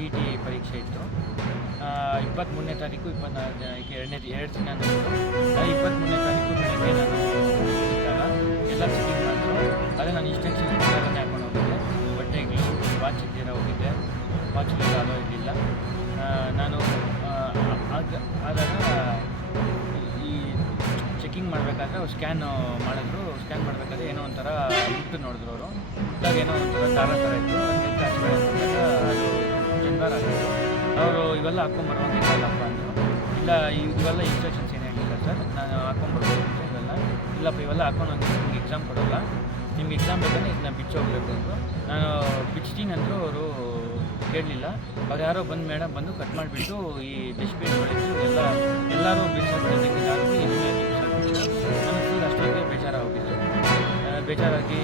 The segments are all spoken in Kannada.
CET ಪರೀಕ್ಷೆ ಇತ್ತು. 23ನೇ ತಾರೀಕು 24ನೇ ಎರಡು ದಿನ ನಡೆಯಿತು. 23ನೇ ತಾರೀಕು ಬೆಳಗ್ಗೆ ನಾನು ಇದ್ದಾಗ ಎಲ್ಲ ಚೆಕಿಂಗ್ ಮಾಡಿದ್ರು. ಅದೇ ನಾನು ಇನ್ಸ್ಟ್ರಕ್ಷನ್ ಪ್ರಕಾರನೇ ಹಾಕೊಂಡು ಹೋಗಿದ್ದೆ. ಬಟ್ಟೆಗಳು ವಾಚ್ ಇದ್ದೀರ ಹೋಗಿದ್ದೆ, ವಾಚ್ಗೆಲ್ಲ ಅಲೋ ಇರಲಿಲ್ಲ. ನಾನು ಆದಾಗ ಈ ಚೆಕಿಂಗ್ ಮಾಡಬೇಕಾದ್ರೆ ಅವ್ರು ಸ್ಕ್ಯಾನ್ ಮಾಡಿದ್ರು. ಸ್ಕ್ಯಾನ್ ಮಾಡಬೇಕಾದ್ರೆ ಏನೋ ಒಂಥರ ಮುಟ್ಟು ನೋಡಿದ್ರು ಅವರು. ಇದ್ದಾಗ ಏನೋ ಒಂಥರ ದಾರ ಥರ ಇತ್ತು. ಅದಕ್ಕೆ ಹಚ್ಬೇಡ ಅಂದಾಗ ಅದು ಜಂಗಾರ ಆಗಿತ್ತು. ಅವರು ಇವೆಲ್ಲ ಹಾಕ್ಕೊಂಬರುವಂಗಿಲ್ಲಪ್ಪ ಅಂದರು. ಇಲ್ಲ ಇವೆಲ್ಲ ಇನ್ಸ್ಟ್ರಕ್ಷನ್ಸ್ ಏನು ಹೇಳಿಲ್ಲ ಸರ್, ನಾನು ಹಾಕ್ಕೊಂಬರ್ಬೇಕು ಅಂತ ಇವೆಲ್ಲ ಇಲ್ಲಪ್ಪ, ಇವೆಲ್ಲ ಹಾಕ್ಕೊಂಡು ಹೋಗಿ ನಿಮ್ಗೆ ಎಕ್ಸಾಮ್ ಕೊಡೋಲ್ಲ, ನಿಮ್ಗೆ ಎಕ್ಸಾಮ್ ಬೇಕಾದ್ರೆ ಇದನ್ನ ಬಿಚ್ಚಿ ಹೋಗ್ಬೇಕು ಅಂದರು. ನಾನು ಬಿಚ್ತೀನಿ ಅಂದರು. ಅವರು ಕೇಳಲಿಲ್ಲ. ಅವ್ರು ಯಾರೋ ಮೇಡಮ್ ಬಂದು ಕಟ್ ಮಾಡಿಬಿಟ್ಟು ಈ ಡಸ್ಟ್ಬಿನ್ ಹೊಡೆದು ಎಲ್ಲರೂ ಬಿಡಿಸೋದಕ್ಕೆ ಹಾಕಿ ನನಗೆ ಫುಲ್ ಅಷ್ಟೊಂದೇ ಬೇಜಾರಾಗೋಗಿದ್ದು. ಬೇಜಾರಾಗಿ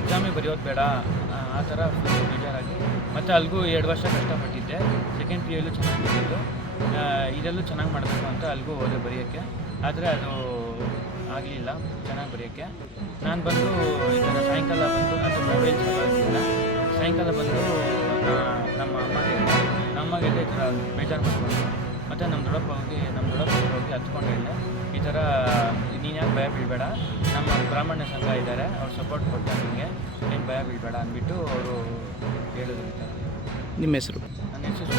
ಎಕ್ಸಾಮೇ ಬರೆಯೋದು ಬೇಡ ಆ ಥರ ಫುಲ್ ಬೇಜಾರಾಗಿ ಮತ್ತು ಅಲ್ಲಿಗೂ 2 ವರ್ಷ ಕಷ್ಟಪಟ್ಟಿದ್ದೆ. ಸೆಕೆಂಡ್ PU ಯಲ್ಲೂ ಚೆನ್ನಾಗಿ ಬಂದಿತ್ತು. ಇದರಲ್ಲೂ ಚೆನ್ನಾಗಿ ಮಾಡಬೇಕು ಅಂತ ಅಲ್ಲಿಗೂ ಹೋದೆ ಬರೆಯೋಕ್ಕೆ. ಆದರೆ ಅದು ಆಗಲಿಲ್ಲ ಚೆನ್ನಾಗಿ ಬರೆಯೋಕ್ಕೆ. ನಾನು ಬಂದು ಈ ಥರ ಸಾಯಂಕಾಲ ಬಂದು ನಾನು ಮೊಬೈಲ್ ಚಲಾಯಿಸಿಲ್ಲ. ಸಾಯಂಕಾಲ ಬಂದು ನಮ್ಮ ಅಮ್ಮಗೆ ಈ ಥರ ಬೇಜಾರು ಮಾಡ್ಕೊಂಡು ಮತ್ತು ನಮ್ಮ ದೊಡ್ಡಪ್ಪ ಹೋಗಿ ಹತ್ಕೊಂಡು ಹೇಳಿದೆ, ಈ ಥರ ನೀನು ಯಾಕೆ ಭಯ ಬೀಳಬೇಡ, ನಮ್ಮ ಬ್ರಾಹ್ಮಣ ಸಂಘ ಇದ್ದಾರೆ, ಅವ್ರು ಸಪೋರ್ಟ್ ಕೊಡ್ತಾರೆ ನಿಮಗೆ, ಏನು ಭಯ ಬೀಳಬೇಡ ಅಂದ್ಬಿಟ್ಟು ಅವರು ಹೇಳಿದ್ರು. ಈ ಥರ. ನಿಮ್ಮ ಹೆಸರು? ನನ್ನ ಹೆಸರು